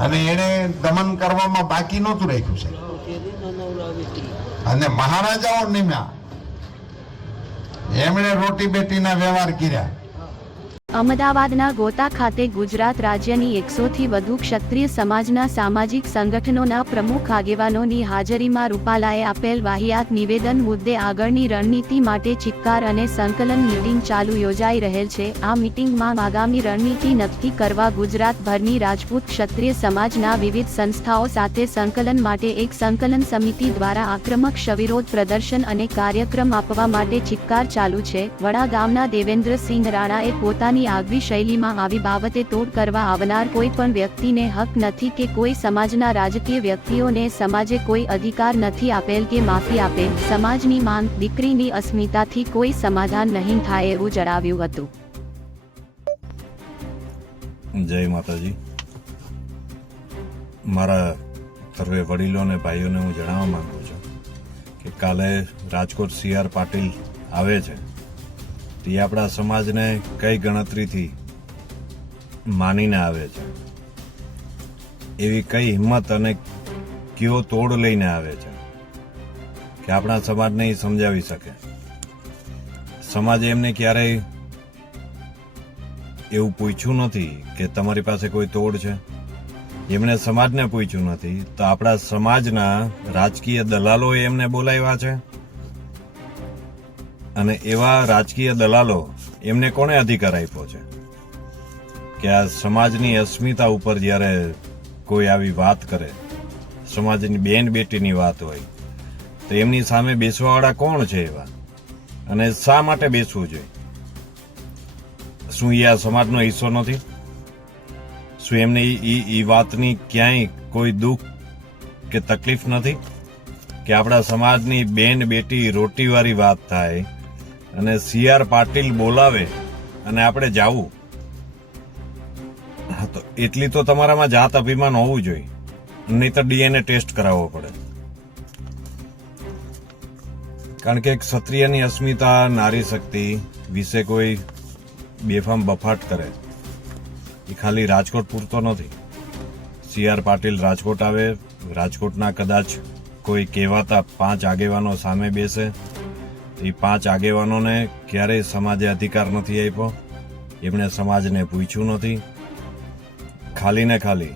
અને એણે દમન કરવામાં બાકી નહોતું રાખ્યું છે અને મહારાજાઓ નિમ્યા. એમણે રોટી બેટીના વ્યવહાર કર્યા. અમદાવાદના ગોતા ખાતે ગુજરાત રાજ્યની એકસોથી વધુ ક્ષત્રિય સમાજના સામાજિક સંગઠનોના પ્રમુખ આગેવાનોની હાજરીમાં રૂપાલાએ આપેલ વાહિયાત નિવેદન મુદ્દે આગળની રણનીતિ માટે ચિક્કાર અને સંકલન મીટિંગ ચાલુ યોજાઈ રહેલ છે. આ મીટિંગમાં આગામી રણનીતિ નક્કી કરવા ગુજરાતભરની રાજપૂત ક્ષત્રિય સમાજના વિવિધ સંસ્થાઓ સાથે સંકલન માટે એક સંકલન સમિતિ દ્વારા આક્રમક શવિરોધ પ્રદર્શન અને કાર્યક્રમ આપવા માટે ચિક્કાર ચાલુ છે. વડા ગામના દેવેન્દ્રસિંહ રાણાએ પોતાની આગવી શૈલીમાં આવી બાબતે તોડ કરવા આવનાર કોઈ પણ વ્યક્તિને હક નથી કે કોઈ સમાજના રાજકીય વ્યક્તિઓને સમાજે કોઈ અધિકાર નથી આપેલ કે માફી આપે સમાજની માંગ દીકરીની અસ્મિતાથી કોઈ સમાધાન નહીં થાય એવું જણાવ્યું હતું. જય માતાજી. મારા સર્વે વડીલો અને ભાઈઓને હું જણાવવા માંગુ છું કે કાલે રાજકોટ સી આર પાટીલ આવે છે. તે આપણા સમાજને કઈ ગણતરીથી માનીને આવે છે? એવી કઈ હિંમત અને કયો તોડ લઈને આવે છે કે આપણા સમાજને એ સમજાવી શકે? સમાજ એમને ક્યારેય એવું પૂછ્યું નથી કે તમારી પાસે કોઈ તોડ છે? એમણે સમાજને પૂછ્યું નથી. તો આપણા સમાજના રાજકીય દલાલોએ એમને બોલાવ્યા છે? અને એવા રાજકીય દલાલો એમને કોણે અધિકાર આપ્યો છે? કે આ સમાજની અસ્મિતા ઉપર જ્યારે કોઈ આવી વાત કરે, સમાજની બેન બેટીની વાત હોય, તો એમની સામે બેસવાવાળા કોણ છે એવા? અને શા માટે બેસવું જોઈએ? શું એ આ સમાજનો હિસ્સો નથી? શું એમને એ વાતની ક્યાંય કોઈ દુઃખ કે તકલીફ નથી? કે આપણા સમાજની બેન બેટી રોટીવાળી વાત થાય અને સી આર પાટીલ બોલાવે અને આપણે જાવું. હા, તો એટલી તો તમારામાં જાત અભિમાન હોવું જોઈએ. નહીં તો ડીએનએ ટેસ્ટ કરાવવો પડે. કારણ કે ક્ષત્રિયની અસ્મિતા, નારી શક્તિ વિશે કોઈ બેફામ બફાટ કરે. એ ખાલી રાજકોટ પૂરતો નથી. સી આર પાટીલ રાજકોટ આવે. રાજકોટના કદાચ કોઈ કહેવાતા પાંચ આગેવાનો સામે બેસે. એ પાંચ આગેવાનોને ક્યારેય સમાજે અધિકાર નથી આપ્યો. એમણે સમાજને પૂછ્યું નથી. ખાલી ને ખાલી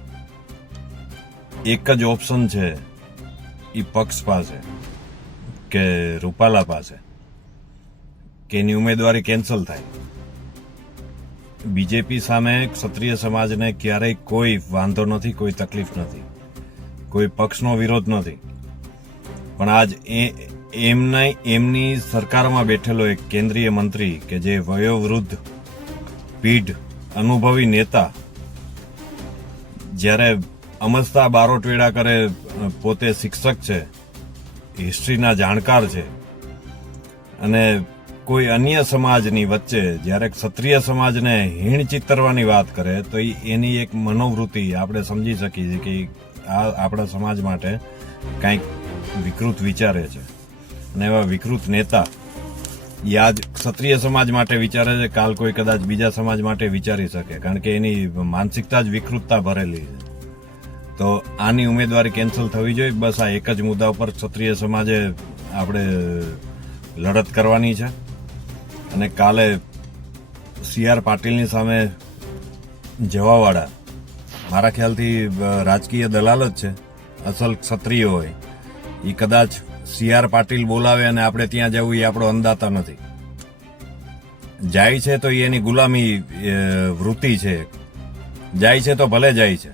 એક જ ઓપ્શન છે એ પક્ષ પાસે કે રૂપાલા પાસે, કે એની ઉમેદવારી કેન્સલ થાય. બીજેપી સામે ક્ષત્રિય સમાજને ક્યારેય કોઈ વાંધો નથી, કોઈ તકલીફ નથી, કોઈ પક્ષનો વિરોધ નથી. પણ આજ એ એમના એમની સરકારમાં બેઠેલો એક કેન્દ્રીય મંત્રી કે જે વયોવૃદ્ધ પીઢ અનુભવી નેતા જ્યારે અમસ્તા બારોટવેડા કરે પોતે શિક્ષક છે, હિસ્ટ્રીના જાણકાર છે અને કોઈ અન્ય સમાજની વચ્ચે જ્યારે ક્ષત્રિય સમાજને હીણ ચિતરવાની વાત કરે, તો એની એક મનોવૃત્તિ આપણે સમજી શકીએ છીએ કે આ આપણા સમાજ માટે કંઈક વિકૃત વિચારે છે. અને એવા વિકૃત નેતા એ આજ ક્ષત્રિય સમાજ માટે વિચારે છે, કાલ કોઈ કદાચ બીજા સમાજ માટે વિચારી શકે, કારણ કે એની માનસિકતા જ વિકૃતતા ભરેલી છે. તો આની ઉમેદવારી કેન્સલ થવી જોઈએ. બસ આ એક જ મુદ્દા ઉપર ક્ષત્રિય સમાજે આપણે લડત કરવાની છે. અને કાલે સી આર પાટીલની સામે જવાવાળા, મારા ખ્યાલથી રાજકીય દલાલ જ છે. અસલ ક્ષત્રિય હોય. એ કદાચ સી આર પાટીલ બોલાવે અને આપણે ત્યાં જવું એ આપણો અંદાતા નથી. જાય છે તો એની ગુલામી વૃત્તિ છે. જાય છે તો ભલે જાય છે.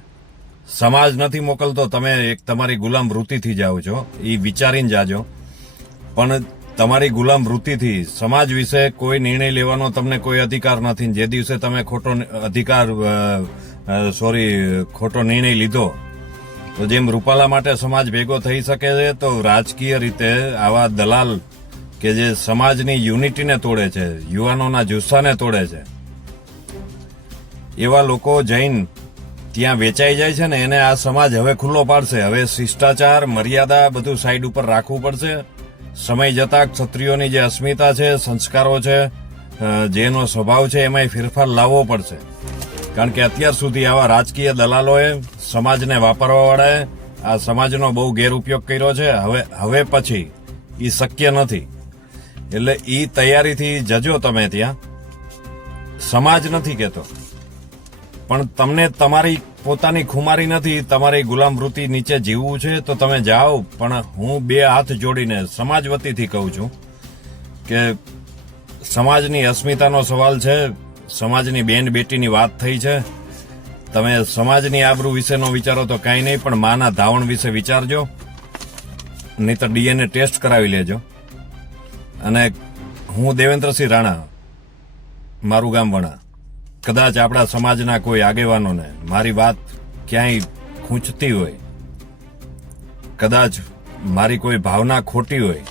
સમાજ નથી મોકલતો, તમે એક તમારી ગુલામ વૃત્તિથી જાઓ છો, એ વિચારીને જાજો. પણ તમારી ગુલામ વૃત્તિથી સમાજ વિશે કોઈ નિર્ણય લેવાનો તમને કોઈ અધિકાર નથી. જે દિવસે તમે ખોટો અધિકાર સોરી, ખોટો નિર્ણય લીધો તો જેમ રૂપાલા માટે સમાજ ભેગો થઈ શકે છે, તો રાજકીય રીતે આવા દલાલ કે જે સમાજની યુનિટીને તોડે છે, યુવાનોના જુસ્સાને તોડે છે, એવા લોકો જૈન ત્યાં વેચાઈ જાય છે ને એને આ સમાજ હવે ખુલ્લો પાડશે. હવે શિષ્ટાચાર, મર્યાદા બધું સાઈડ ઉપર રાખવું પડશે. સમય જતા ક્ષત્રિયોની જે અસ્મિતા છે, સંસ્કારો છે જેનો સ્વભાવ છે, એમાંય ફેરફાર લાવવો પડશે. કારણ કે અત્યાર સુધી આવા રાજકીય દલાલોએ સમાજને વાપરવાવાળાએ આ સમાજનો બહુ ગેરઉપયોગ કર્યો છે. હવે હવે પછી એ શક્ય નથી. એટલે એ તૈયારીથી જજો તમે ત્યાં. સમાજ નથી કહેતો પણ તમને તમારી પોતાની ખુમારી નથી, તમારી ગુલામ વૃત્તિ નીચે જીવવું છે, તો તમે જાઓ. પણ હું બે હાથ જોડીને સમાજ વતીથી કહું છું કે સમાજની અસ્મિતાનો સવાલ છે. સમાજની બેન બેટીની વાત થઈ છે. તમે સમાજની આબરૂ વિશેનો વિચારો તો કાંઈ નહીં, પણ માના ધાવણ વિશે વિચારજો. નહીં તો ડીએનએ ટેસ્ટ કરાવી લેજો. અને હું દેવેન્દ્રસિંહ રાણા, મારું ગામ વણા. કદાચ આપણા સમાજના કોઈ આગેવાનોને મારી વાત ક્યાંય ખૂંચતી હોય, કદાચ મારી કોઈ ભાવના ખોટી હોય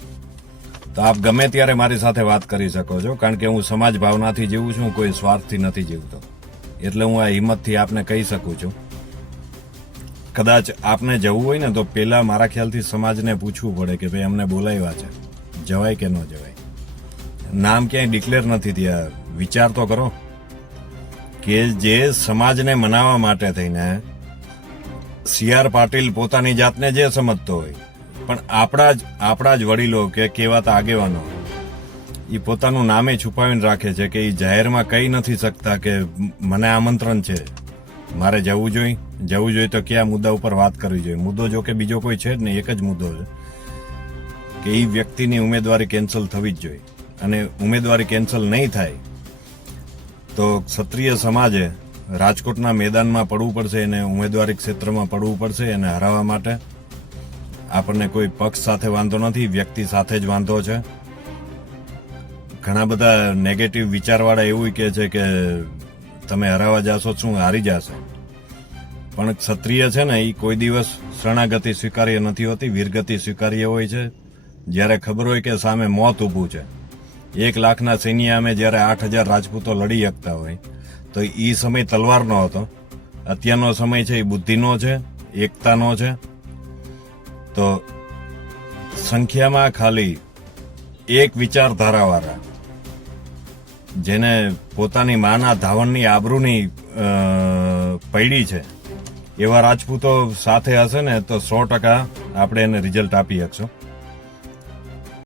તો આપ ગમે ત્યારે મારી સાથે વાત કરી શકો છો, કારણ કે હું સમાજ ભાવનાથી જીવું છું કોઈ સ્વાર્થથી નથી જીવતો. એટલે હું આ હિંમતથી આપને કહી શકું છું. કદાચ આપને જવું હોય ને, તો પહેલાં મારા ખ્યાલથી સમાજને પૂછવું પડે કે ભાઈ અમને બોલાવ્યા છે. જવાય કે ન જવાય? નામ ક્યાંય ડિક્લેર નથી ત્યાં વિચાર તો કરો કે જે સમાજને મનાવવા માટે થઈને, સી આર પાટીલ પોતાની જાતને જે સમજતો હોય પણ આપણા જ આપણા જ વડીલો કે કહેવાતા આગેવાનો એ પોતાનું નામે છુપાવીને રાખે છે કે એ જાહેરમાં કહી નથી શકતા કે મને આમંત્રણ છે. મારે જવું જોઈએ જવું જોઈએ તો કયા મુદ્દા ઉપર વાત કરવી જોઈએ? મુદ્દો જો કે બીજો કોઈ છે જ નહીં, એક જ મુદ્દો છે કે એ વ્યક્તિની ઉમેદવારી કેન્સલ થવી જ જોઈએ. અને ઉમેદવારી કેન્સલ નહીં થાય તો ક્ષત્રિય સમાજે રાજકોટના મેદાનમાં પડવું પડશે એને ઉમેદવારી ક્ષેત્રમાં પડવું પડશે અને હરાવવા માટે આપણને કોઈ પક્ષ સાથે વાંધો નથી, વ્યક્તિ સાથે જ વાંધો છે. ઘણા બધા નેગેટિવ વિચારવાળા એવું કહે છે કે તમે હરાવા જાશો, શું હારી જશો? પણ ક્ષત્રિય છે ને એ કોઈ દિવસ શરણાગતિ સ્વીકાર્ય નથી હોતી, વીરગતિ સ્વીકાર્ય હોય છે. જ્યારે ખબર હોય કે સામે મોત ઊભું છે. એક લાખના સૈન્ય સામે જ્યારે આઠ હજાર રાજપૂતો લડી શકતા હોય, તો એ સમય તલવારનો હતો. અત્યારનો સમય છે એ બુદ્ધિનો છે, એકતાનો છે. તો સંખ્યામાં ખાલી એક વિચારધારાવાળા, જેને પોતાની માના ધાવણની આબરૂની પૈડી છે, એવા રાજપૂતો સાથે હશે ને, તો સો ટકા આપણે એને રિઝલ્ટ આપી શકશું.